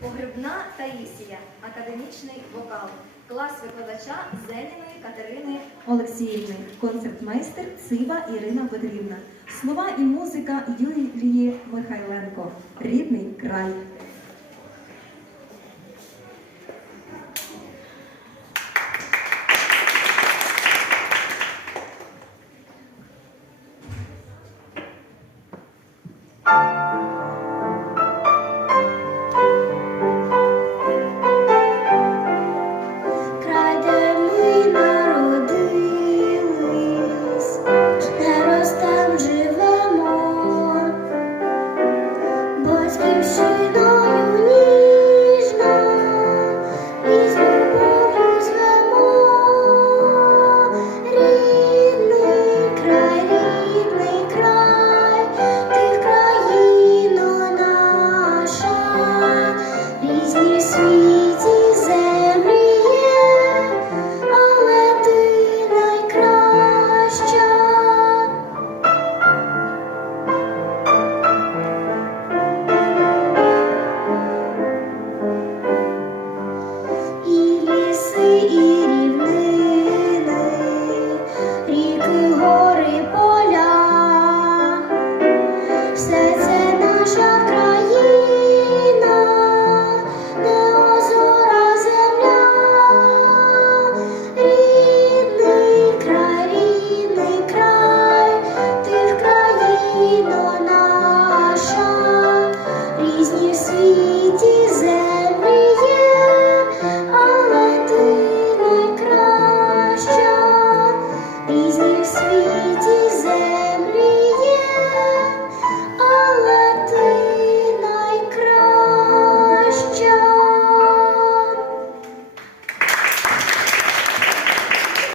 Погребна Таїсія, академічний вокал, клас викладача Зеніної Катерини Олексіївни, концертмейстер Цива Ірина Петрівна, слова і музика Юлії Михайленко, рідний край. Thank you. Thank you. see.